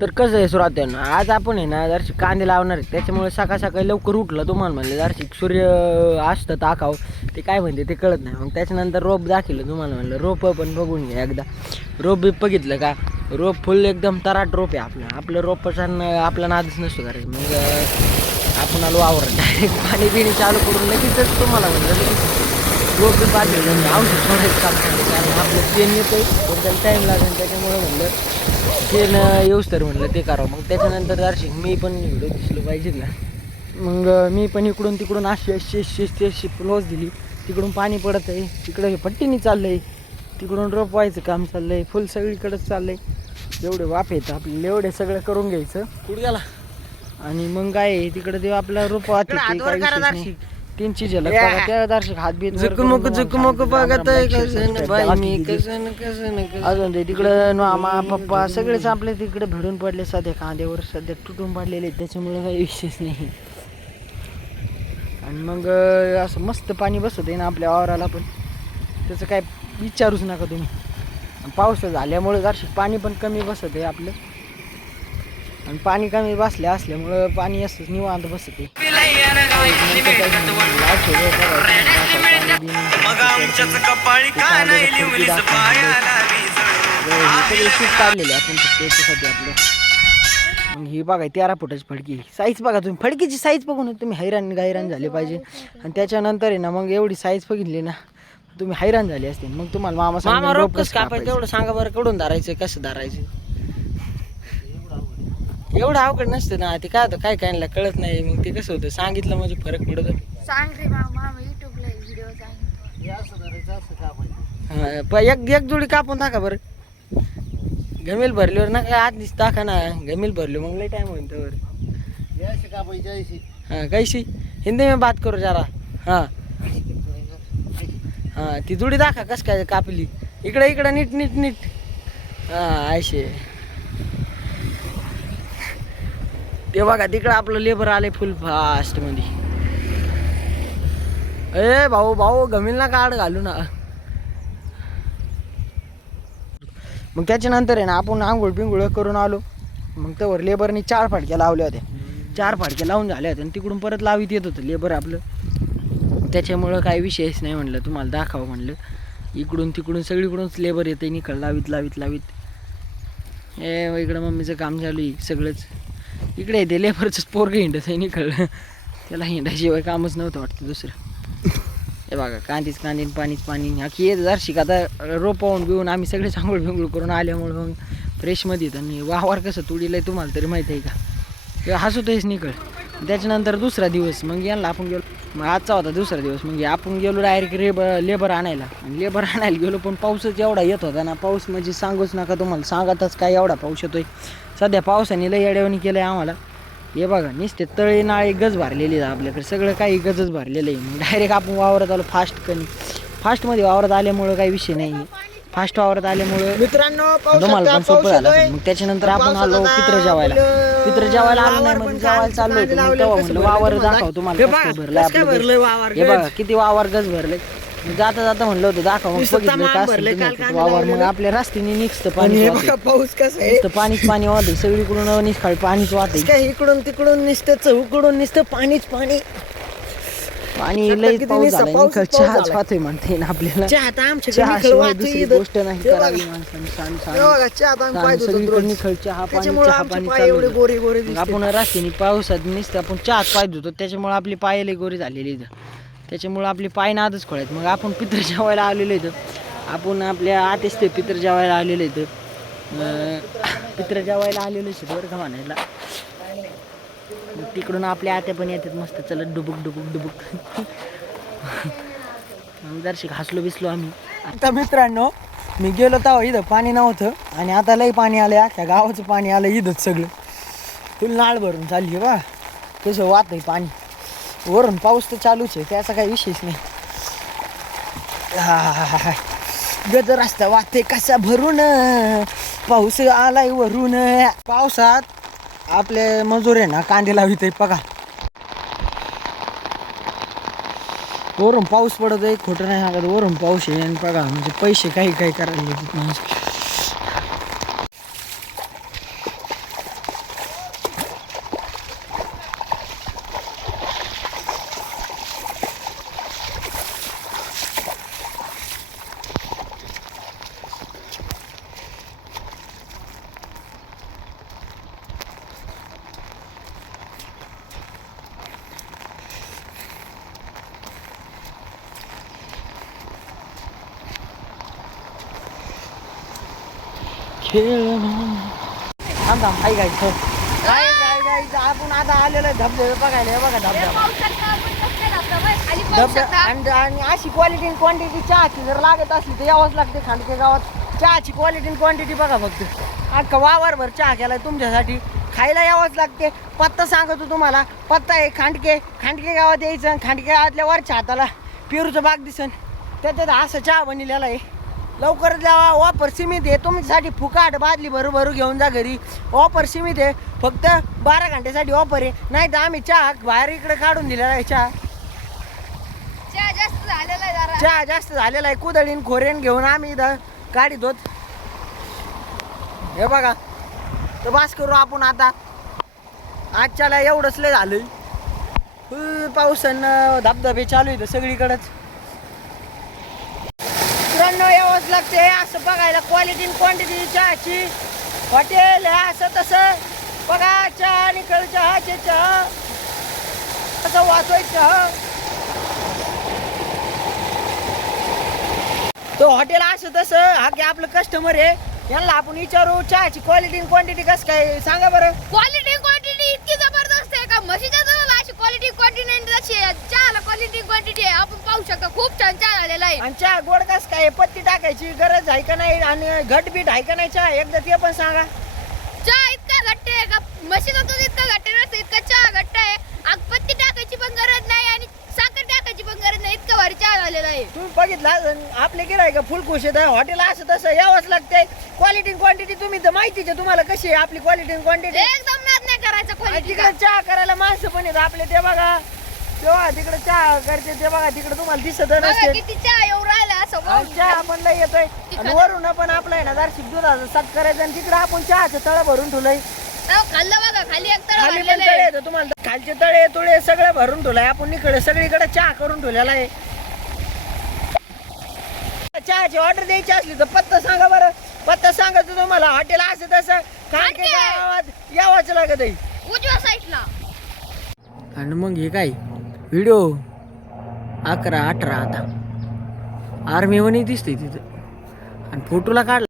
तर कसं आहे सुरात्यानं, आज आपण आहे ना जरशी कांदे लावणार आहे, त्याच्यामुळे सकाळ सकाळी लवकर उठलं तुम्हाला म्हणलं जरशी सूर्य असतं ताकाव ते काय म्हणते ते कळत नाही. मग त्याच्यानंतर रोप दाखवलं तुम्हाला म्हणलं रोप पण बघून घ्या एकदा. रोप बी बघितलं का, रोप फुल एकदम तराट रोप आहे आपलं रोपाचा आपला नादच नसतो करायचं. मग आपण आलो वावर डायरेक्ट पाणी बिणी चालू करून लगेचच तुम्हाला म्हणलं लगेच रोप बी पाहिजे औषध सोडायचं काम करायचं, कारण आपलं पेन येतोय पण त्याला टाईम लागेल. त्याच्यामुळे म्हणलं पेन येऊच तर म्हणलं ते करावं. मग त्याच्यानंतर दर्शक मी पण व्हिडिओ दिसलो पाहिजे ना, मग मी पण इकडून तिकडून अशी क्लोज दिली. तिकडून पाणी पडत आहे, तिकडं हे पट्टीने चाललं आहे, तिकडून रोप व्हायचं काम चाललं आहे, फुल सगळीकडंच चाललं आहे. एवढे वाफ येतं आपल्याला एवढे सगळं करून घ्यायचं कुठं गेला. आणि मग काय तिकडं ते आपला रोप वाहते तीनची झलक बघा त्या दर्शक हात बीत झुकमुक बघत अजून ते तिकडं मामा पप्पा सगळेच आपले तिकडे भिडून पडले सध्या कांद्यावर, सध्या तुटून पडलेले, त्याच्यामुळे काही विशेष नाही. आणि मग असं मस्त पाणी बसत आहे ना आपल्या वावराला, पण त्याचं काय विचारूच नका तुम्ही. पाऊस झाल्यामुळे दर्शक पाणी पण कमी बसत आहे आपलं, आणि पाणी कमी असल्यामुळं पाणी असंच निवांत बसत आहे. काढलेले आपण त्याच्यासाठी आपलं. मग ही बघा 13 फुटाची फडकी साईज बघा तुम्ही, फडकीची साईज बघून तुम्ही हैराण झाले पाहिजे. आणि त्याच्यानंतर आहे ना मग एवढी साईज बघितली ना तुम्ही हैराण झाले असते. मग तुम्हाला मामा रोप कसं कापायचं तेवढं सांगा बरं, कडून धरायचं कसं धरायचं. एवढं अवघड नसतं ना ते, काय होतं काय कायला कळत नाही. मग ते कसं होतं सांगितलं म्हणजे फरक पडत होतं. एक जोडी कापून टाका बरं, गमेल भरल्यावर ना काय आत दिसत टाका ना, गमेल भरलो मग लई टाइम होईल तर. हाँ कैसी हिंदी में बात करो जरा. हाँ ती जोडी दाखा कस काय कापली, इकडं नीट हां असे. ते बघा तिकडं आपलं लेबर आले फुल फास्ट मध्ये. ए भाऊ गमील ना काढ घालू ना. मग त्याच्यानंतर आहे ना आपण आंघोळ पिंघोळ करून आलो. मग त्यावर लेबरनी 4 फाटक्या लावल्या होत्या, 4 फाटक्या लावून झाल्या होत्या. आणि तिकडून परत लावित येत होतं लेबर आपलं, त्याच्यामुळं काही विषयच नाही म्हणलं तुम्हाला दाखव म्हणलं. इकडून तिकडून सगळीकडूनच लेबर येते निकळ लावित. इकडं मम्मीचं काम चालू आहे सगळंच. इकडे ते लेबरचंच पोरगं हिंडत आहे निकळलं, त्याला हिंडाशिवाय कामच नव्हतं वाटतं दुसरं. हे बघा कांदीच पाणीच पाणी. अख्खी येत जरशी का आता रोपावून बिवून आम्ही सगळे चांगळ भिंगळ करून आल्यामुळे मग फ्रेशमध्ये येतं. आणि वावर कसं तुडीला आहे तुम्हाला तरी माहीत आहे का, किंवा हसूतच निकळ. त्याच्यानंतर दुसरा दिवस मग यांना आपण गेलो, मग आजचा होता दुसरा दिवस. मग आपण गेलो डायरेक्ट लेबर आणायला. आणि लेबर आणायला गेलो पण पाऊसच एवढा येत होता ना, पाऊस म्हणजे सांगूच नका तुम्हाला, सांगतच काय एवढा पाऊस येतोय. सध्या पावसाने लय येड्यावानी केलं आहे आम्हाला. हे बघा नुसते तळे नाळे गज भरलेली आहे आपल्याकडे, सगळं काही गजच भरलेलं आहे. मग डायरेक्ट आपण वावरात आलो फास्टमध्ये वावरात आल्यामुळं काही विषय नाही. फास्ट वावरात आल्यामुळं मित्रांनो तुम्हाला पण सोपं झालं. मग त्याच्यानंतर आपण आलो पित्र जेवायला आलो नाही म्हणजे जेवायला चाललो होतो. मग तेव्हा म्हणलं वावर दाखव तुम्हाला भरलं आपलं. हे बघा किती वावर गज भरले. जाता म्हणलं होतं दाखव. मग बघितलं वावर, मग आपल्या रस्त्याने निघतं पाणी, पाऊस कसं आहे, पाणीच पाणी वाहते सगळीकडून, निष्काळी पाणीच वाहते. इकडून तिकडून नुसतं चौकडून नुसतं पाणीच पाणी लई पाऊस झाला. चहाच वाहतोय म्हणते ना आपल्याला, दुसरी गोष्ट नाही करावी माणसाने. सगळीकडे निखळ चहा पाणी चालू. आपण रस्त्याने पावसात नुसतं आपण चहाच पाय धुतो, त्याच्यामुळे आपली पाय लई गोरी झालेली इथं, त्याच्यामुळे आपली पाय नादच खोळायत. मग आपण पित्र जेवायला आलेलो इथं, आपण आपल्या आतेच ते पित्र जेवायला आलेलो इथं, पित्र जेवायला आलेलो इथं बरं का म्हणायला. तिकडून आपल्या आत्या पण येतात मस्त चलत डुबुक. दर्शक हसलो बिसलो आम्ही. आता मित्रांनो मी गेलो तेव्हा इथं पाणी नव्हतं, आणि आता लई पाणी आलं, अख्ख्या गावाचं पाणी आलं इथंच सगळं. फुल नाळ भरून चालली बा, कसं वाहत आहे पाणी. वरून पाऊस तर चालूच आहे, त्याचा काही विशेष नाही. गज रस्ता वाहते कसा भरून, पाऊस आलाय वरून. पावसात आपले मजूर आहे ना कांदे लावित आहे बघा, वरून पाऊस पडत आहे, खोटं नाही सांगत, वरून पाऊस आहे. आणि बघा म्हणजे पैसे काही करायला लागतात माणसं. थांब थांब काय गायचं काय काय गायचं आपण आता आलेलो आहे धबधबे बघायला हे बघा धबधबा धबधबा आणि अशी क्वालिटी आणि क्वांटिटी चहाची जर लागत असली तर यावंच लागते खांडके गावात चहाची क्वालिटी आणि क्वांटिटी बघा फक्त अख्खा वावरभर चहा केलाय तुमच्यासाठी खायला यावंच लागते पत्ता सांगतो तुम्हाला पत्ता आहे खांडके खांडके गावात यायचं खांडके गावातल्या वरच्या हाताला पेरूचं बाग दिसन त्याच्यात असं चहा बनलेला आहे लवकरच द्यावा ऑफर सीमित आहे तुमच्यासाठी फुकाट बादली भरू घेऊन जा घरी ऑफर सीमित आहे फक्त 12 घंट्यासाठी ऑफर आहे नाही तर आम्ही चहा बाहेर इकडे काढून दिलेला आहे चहा जास्त झालेला आहे कुदळीन खोरेन घेऊन आम्ही इथं गाडीत होत हे बघा तर बस करू आपण आता आजच्याला एवढंच लय झालं पावसानं धबधबे चालू आहे सगळीकडेच मित्रांनो यावंच लागते असं बघायला क्वालिटी क्वांटिटी चहाची हॉटेल असं तसं बघा चहा निकळ चहाचे चहा असं वाचवायचं तो हॉटेल असं तसं हा की आपलं कस्टमर आहे यांना आपण विचारू चहाची क्वालिटी क्वांटिटी कसं काय सांगा बरं क्वालिटी क्वांटिटी इतकी जबरदस्त आहे का म्हशीच्या जवळ अशी क्वालिटी क्वांटिटी अशी आहे चहाला क्वालिटी क्वांटिटी आहे आपण पाहू शकता खूप छान चहा झालेला आहे आणि चहा गोड कस काय पत्ती टाकायची गरज आहे का नाही आणि घटबीट आहे का नाही चहा एकदा ते पण सांगा चहा इतका घट्ट आहे का म्हशीचा दूध इतका घट्ट नसतं इतका चहा घट्ट आहे पत्ती टाकायची पण गरज नाही आणि साखर टाकायची पण गरज नाही इतका भारी चहा झालेला आहे तुम्ही बघितला आपले गिरायक फुल खुश आहे हॉटेल असं तसं यावंच लागतंय क्वालिटी क्वांटिटी तुम्ही तर माहितीच आहे तुम्हाला कशी आहे आपली क्वालिटी क्वांटिटी एकदम नाद नाही करायचा क्वालिटी तिकडे चहा करायला माणसं पण आहेत आपले ते बघा तेव्हा तिकडे चहा करते ते बघा तिकडे तुम्हाला दिसत नसते किती चहा येऊ राहिला असं आणि चहा पण लय येतोय आणि वरून पण आपलं आहे ना जरशी दुधाचं सात करायचं आणि तिकडे आपण चहाचं तळ भरून ठेवलंय खाल्लं बघा खाली एक तळ खाली पण भरलेलं तळे आहे. येतं तुम्हाला खालचे तळे तुळे सगळं भरून ठेवलंय आपण इकडे सगळीकडे चहा करून ठेवलेला आहे चहाची ऑर्डर द्यायची असली तर पत्ता सांगा बरं पत्ता सांगायचं तुम्हाला हॉटेल असं तसं खांडके गावात यावंच लागत आहे उजव्या साईडला आणि मग हे काय व्हिडिओ 11-18 आता आर्मी वनी दिसते तिथं आणि फोटोला काढला